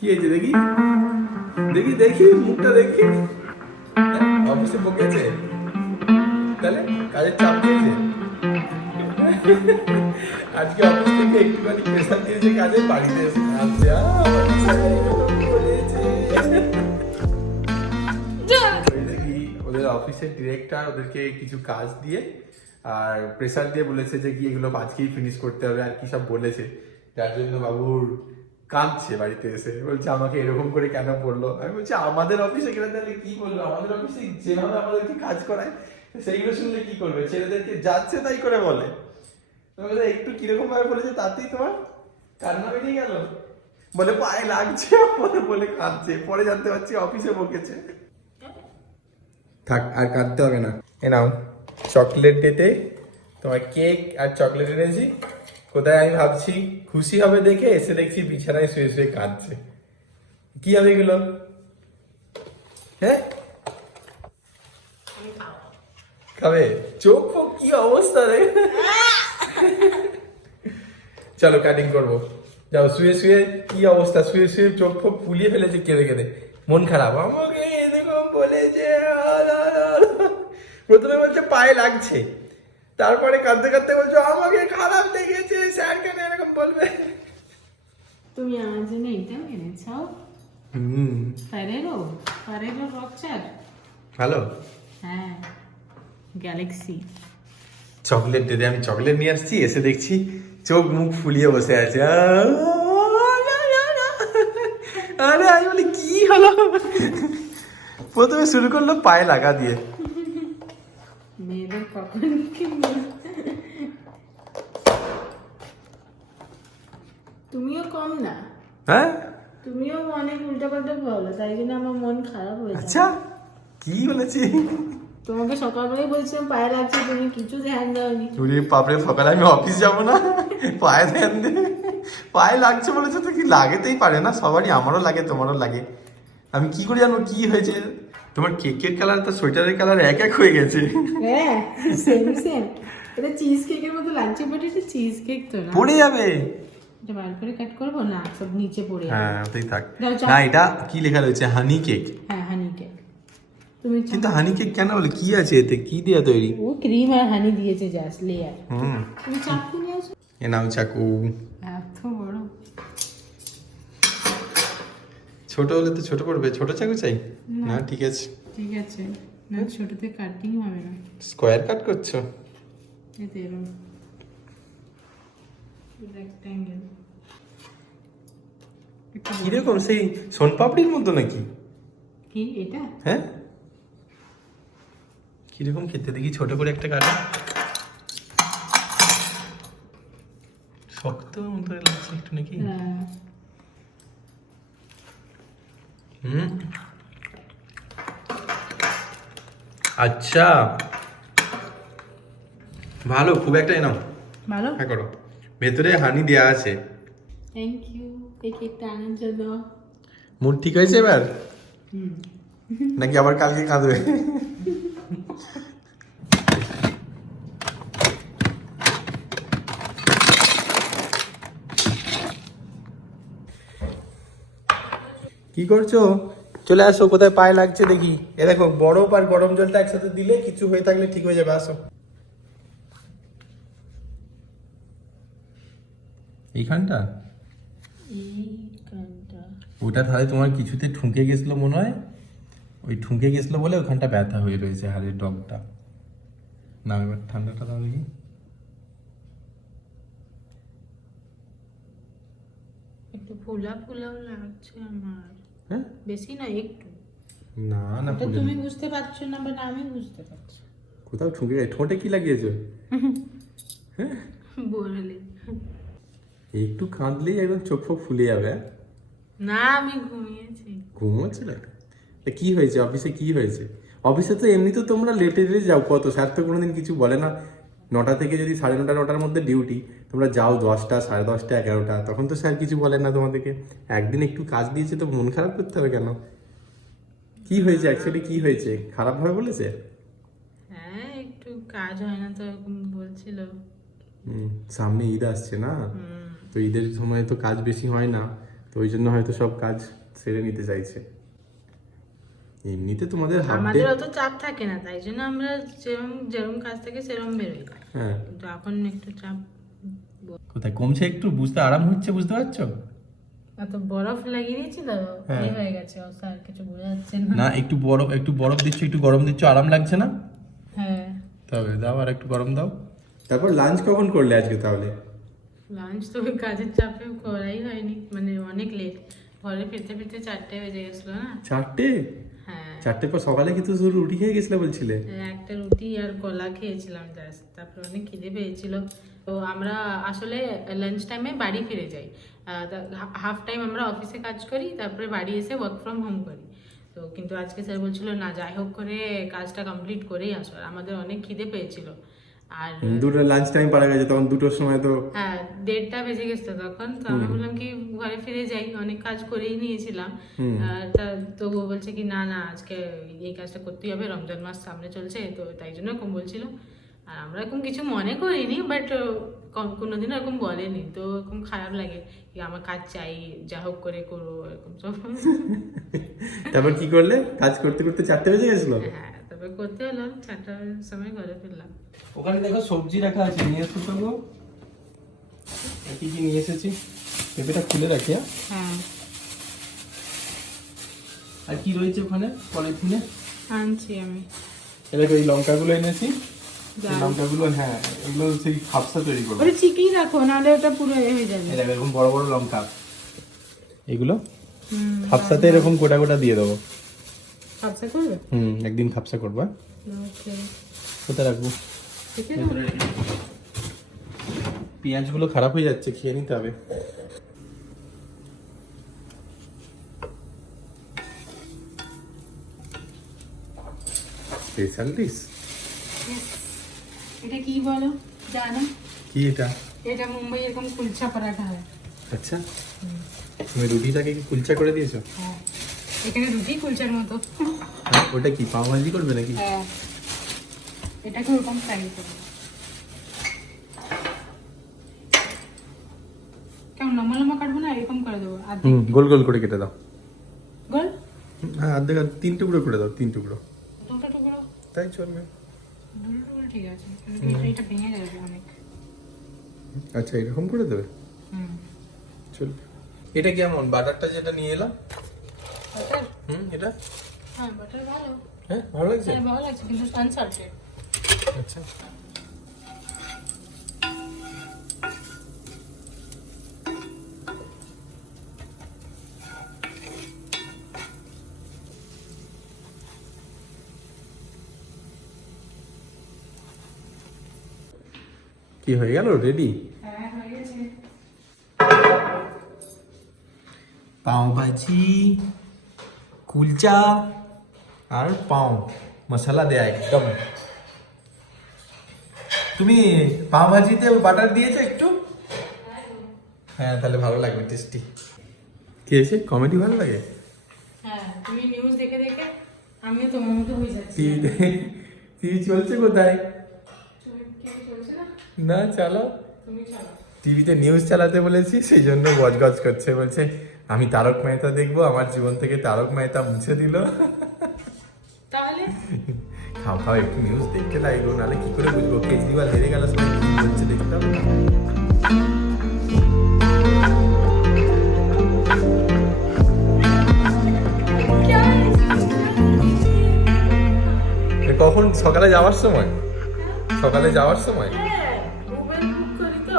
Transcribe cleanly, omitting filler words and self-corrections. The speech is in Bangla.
কি হয়েছে দেখি, দেখি দেখি মুখটা দেখি। অফিসে বকেছে তাহলে, কাজের চাপ দিয়েছে আজকে অফিস থেকে একটুখানি প্রেশার দিয়েছে কাজে, বাড়িতে এসে কাঁদছে, আমার স্যার এরকম বলেছে। ওই দেখি ওদের অফিসের ডিরেক্টর ওদেরকে কিছু কাজ দিয়ে আর প্রেসার দিয়ে বলেছে যে কি এগুলো আজকেই ফিনিশ করতে হবে আর কি সব বলেছে, যার জন্য বাবুর কাঁদছে বাড়িতে এসে, বলছে আমাকে এরকম করে কেন পড়লো। আমি বলছি আমাদের অফিসে গেলে তাহলে কি বলবো, আমাদের অফিসে যেভাবে আমাদেরকে কাজ করায় সেইগুলো শুনলে কি করবে, ছেলেদেরকে যাচ্ছে তাই করে বলে। তোমাকে একটু কিরকম ভাবে বলেছে তাতেই তোমার কান্না বেরিয়ে গেল, বলে পায়ে লাগছে আমার বলে কাঁদছে, পরে জানতে পারছি অফিসে বকেছে। থাক আর কাঁদতে হবে না, এ নাও চকলেট ডেতে তোমার কেক আর চকলেট এনেছি। কোথায় আমি ভাবছি খুশি হবে দেখে, এসে দেখছি বিছানায় শুয়ে শুয়ে কাঁদছে। কি হবে এগুলো? হ্যাঁ খাবে? চোখ ফোক কি অবস্থা রে। চলো কাটিং করবো, যাও শুয়ে শুয়ে কি অবস্থা, শুয়ে শুয়ে চোখ ফোক ফুলিয়ে ফেলেছে কেঁদে কেঁদে, মন খারাপ আমাকে এরকম বলেছে। প্রথমে বলছে পায়ে লাগছে, তারপরে কাঁদতে কাঁদতে বলছো আমাকে খারাপ লেগেছে, স্যার কেন এরকম বলবে। তুমি আমার জন্য এইটাও এনেছো, ফারেরো রকচার। ভালো হ্যাঁ, গ্যালাক্সি চকলেট দে, আমি চকলেট নিয়ে আসছি, এসে দেখছি চোখ মুখ ফুলিয়ে বসে আছে। আরে আমি বলি কি হলো, প্রথমে শুরু করলো পায়ে লাগা দিয়ে। মেয়েদের কখন কি তুমিও কম না, হ্যাঁ তুমিও অনেক উল্টাপাল্টা বলো, তাই জন্য আমার মন খারাপ হয়ে যায়। আচ্ছা কি বলেছি? তোমাকে সকালবেলায় বলছিলাম পায়ে লাগছে, তুমি কিছু ধ্যান দাওনি। চুরি বাপরে, সকালে আমি অফিস যাবো না, পায়ে ধ্যান দে, পায়ে লাগছে বলেছে তো কি লাগেতেই পারে না, সবারই, আমারও লাগে তোমারও লাগে, আমি কি করে জানবো কি হয়েছে। তোমার কেকের কালার তো সোয়েটারের কালার এক এক হয়ে গেছে। হ্যাঁ সেম সেম, এটা চিজ কেকের মতো লাগছে, বাট এটা চিজ কেক তো না। পড়ে যাবে। এটা বার করে কাট করবো না, সব নিচে পড়ে যাবে। হ্যাঁ ওটাই থাক। দাও চা। না এটা কি লেখা রয়েছে, হানি কেক। হ্যাঁ হানি কেক। তুমি কিন্তু হানি কেক কেন বলে, কি আছে এতে, কি দেয়া তৈরি? ও ক্রিম আর হানি দিয়েছে জাস্ট লেয়ার। হুম, তুমি চাকু নিয়ে আসো। এ নাও চাকু। এত বড় ছোট হলে তো ছোট পড়বে, ছোট চাকু চাই না? ঠিক আছে, ঠিক আছে, না ছোটতে কাটিং হবে না, স্কোয়ার কাট করছো? এতে এরকম রেক্ট্যাঙ্গেল। কিরকম সেই সোনপাপড়ির মতো নাকি? কি এটা? হ্যাঁ কিরকম খেতে দেখি, ছোট করে একটা কাটা, শক্ত মতো লাগছে একটু নাকি? হ্যাঁ। হুম আচ্ছা ভালো, খুব একটা নাও, ভালো, হ্যাঁ করো, ভেতরে হানি দেয়া আছে। থ্যাংক ইউ এই কেকটা আনার জন্য। মুড ঠিক হয়েছে এবার হুম। নাকি আবার কালকে কাঁদবে? কি করছো? চলে আসো, কোথায় পায়ে লাগছে দেখি। এ দেখো বরফ আর গরম জলটা একসাথে দিলে কিছু হয়ে থাকলে ঠিক হয়ে যাবে, আসো। এইখানটা, এইখানটা ওটা তাহলে তোমার কিছুতে ঠুকে গেছিলো মনে হয়, ওই ঠুকে গেছিলো বলে ওখানটা ব্যথা হয়ে রয়েছে হাড়ের ডগটা। না এবার ঠান্ডাটা দাও দেখি। একটু ফুলা ফুলাও লাগছে আমার, হ্যাঁ বেশি না একটু। না না এটা ফুলে তুমি না। বুঝতে পারছো না, বাট আমি বুঝতে পারছি। কোথাও ঠুকে গেছে, ঠোঁটে কি লাগিয়েছো? হ্যাঁ বললে একটু কাঁদলেই একদম চোখ ফোক ফুলে যাবে। হ্যাঁ? না, আমি ঘুমিয়েছি। ঘুমোচ্ছিল? তা কি হয়েছে অফিসে, কি হয়েছে? অফিসে তো এমনি তো তোমরা লেটে লেটে যাও, কত স্যার তো কোনোদিন কিছু বলে না। 9টা থেকে যদি 9:30 9টার মধ্যে ডিউটি, তোমরা যাও 10টা 10:30 11টা, তখন তো স্যার কিছু বলে না তোমাদেরকে। একদিন একটু কাজ দিয়েছে তো মন খারাপ করতে হবে কেন? কি হয়েছে অ্যাকচুয়ালি, কি হয়েছে? খারাপভাবে বলেছে? হ্যাঁ একটু কাজ হয় না তো এরকম বলছিল। সামনে ঈদ আসছে না, তো ঈদের সময় তো কাজ বেশি হয় না, তো ওই জন্য হয়তো সব কাজ সেরে নিতে চাইছে। এমনিতে তোমাদের হাফ ডে, আমাদের অত চাপ থাকে না, তাই জন্য আমরা যেরকম কাজ থাকে সেরকম বেরোই। হ্যাঁ কিন্তু এখন একটু চাপ। কোথায় কমছে একটু, বুঝতে আরাম হচ্ছে, বুঝতে পারছো? এত বরফ লাগিয়ে দিয়েছি তো হ্যাঁ। এই হয়ে গেছে, অবস্থা আর কিছু বোঝা যাচ্ছে না। না একটু বরফ দিচ্ছ, একটু গরম দিচ্ছ, আরাম লাগছে না? হ্যাঁ, তবে দাও আর একটু গরম দাও। তারপর লাঞ্চ কখন করলে আজকে তাহলে? লাঞ্চ তো ওই কাজের চাপে করাই হয়নি, মানে অনেক লেট। ঘরে ফিরতে ফিরতে 4টে বেজে গেছিলো না। 4টে? হ্যাঁ, 4টের পর সকালে কিন্তু শুধু রুটি খেয়ে গেছিলে বলছিলে। একটা রুটি আর কলা খেয়েছিলাম জাস্ট, তারপরে অনেক খিদে পেয়েছিল। তো আমরা আসলে লাঞ্চ টাইমে বাড়ি ফিরে যাই। হাফ টাইম আমরা অফিসে কাজ করি, তারপরে বাড়ি এসে ওয়ার্ক ফ্রম হোম করি। তো কিন্তু আজকে স্যার বলছিল না, যাই হোক করে কাজটা কমপ্লিট করেই আসো। আর আমাদের অনেক খিদে পেয়েছিল। আর দুটো লাঞ্চ টাইম পারা গেছে, তখন দুটোর সময় তো হ্যাঁ 1:30টা বেজে গেছে তখন। তো আমি বললাম কি ঘরে ফিরে যাই, অনেক কাজ করেই নিয়েছিলাম। তো ও বলছে কি না না, আজকে এই কাজটা করতেই হবে, রমজান মাস সামনে চলছে, তো তাই জন্য এরকম বলছিল। আর আমরা এরকম কিছু মনে করিনি, বাট কোনোদিনও এরকম বলেনি, তো এরকম খারাপ লাগে কি আমার কাজ চাই, যা হোক করে করো, এরকম সব। তারপর কি করলে? কাজ করতে করতে 4টে বেজে গেছিল। হ্যাঁ, তারপর করতে হলো, 4টার সময় ঘরে ফিরলাম। ওখানে দেখো সবজি রাখা আছে, নিয়ে এসো তো গো। কি কি নিয়ে এসেছি, পেঁপেটা খুলে রাখি। হ্যাঁ, আর কি রয়েছে ওখানে পলিথিনে? আনছি আমি। এলাকা এই লঙ্কাগুলো এনেছি। এই লঙ্কাগুলো, হ্যাঁ এগুলো সেই খাপসা তৈরি করবো। ওটা ঠিকই রাখো, নাহলে ওটা পুরো হয়ে যাবে। এই দেখো এরকম বড় বড় লঙ্কা, এগুলো খাপসাতে এরকম গোটা গোটা দিয়ে দেবো। খাপসা করবে? একদিন খাপসা করবো। ওকে, কোথায় রাখবো? ঠিক আছে। পেঁয়াজগুলো খারাপ হয়ে যাচ্ছে, খেয়ে নিতে হবে। Special dish. এটা কি বলো জানো? কি এটা? এটা মুম্বাই এরকম কুলচা পরাঠা হয়। আচ্ছা, তুমি রুটিটাকে কি কুলচা করে দিয়েছো? হ্যাঁ, এখানে রুটি কুলচার মতো। ওটা কি পাও ভাজি করবে নাকি? হ্যাঁ, এটাকে ওরকম ফ্রাই করবে। কেমন লম্বা লম্বা কাটবো না, এরকম করে দেবো আর্ধেক গোল গোল করে কেটে দাও। গোল, হ্যাঁ অর্ধেক, 3 টুকরো করে দাও, 3 টুকরো। দুটো টুকরো, তাই চলবে। দুটো টুকরো ঠিক আছে, এটা ভেঙে যাবে অনেক। আচ্ছা এরকম করে দেবে, চলবে। এটা কেমন বাটারটা যেটা নিয়ে এলাম? বাটার? এটা হ্যাঁ, বাটার ভালো। হ্যাঁ ভালো লাগছে। হ্যাঁ, ভালো লাগছে, কিন্তু আনসল্টেড। আচ্ছা কি হয়ে গেল? রেডি? হ্যাঁ, হয়ে গেছে। পাও ভাজি, কুলচা আর পাও মশলা দেয়া একদম। তুমি পাও ভাজিতে বাটার দিয়েছো একটু? হ্যাঁ তাহলে ভালো লাগবে, টেস্টি। কি হয়েছে, কমেডি ভালো লাগে? হ্যাঁ, তুমি নিউজ দেখে দেখে আমিও তোমার মতো হয়ে যাচ্ছি। টিভি চলছে কোথায়? চলছে না, না চালাও। তুমি চালাও। টিভিতে নিউজ চালাতে বলেছি, সেই জন্য গজগজ করছে, বলছে আমি তারক মেহতা দেখবো, আমার জীবন থেকে তারক মেহতা মুছে দিল। তাহলে খাও খাও, একটু নিউজ দেখতে লাগলো, নাহলে কি করে বুঝবো কেজরিওয়াল হেরে গেল, সবাই কি হচ্ছে দেখতে হবে না। কখন? সকালে যাওয়ার সময়, সকালে যাওয়ার সময়। হ্যাঁ, মোবাইল বুক করি তো।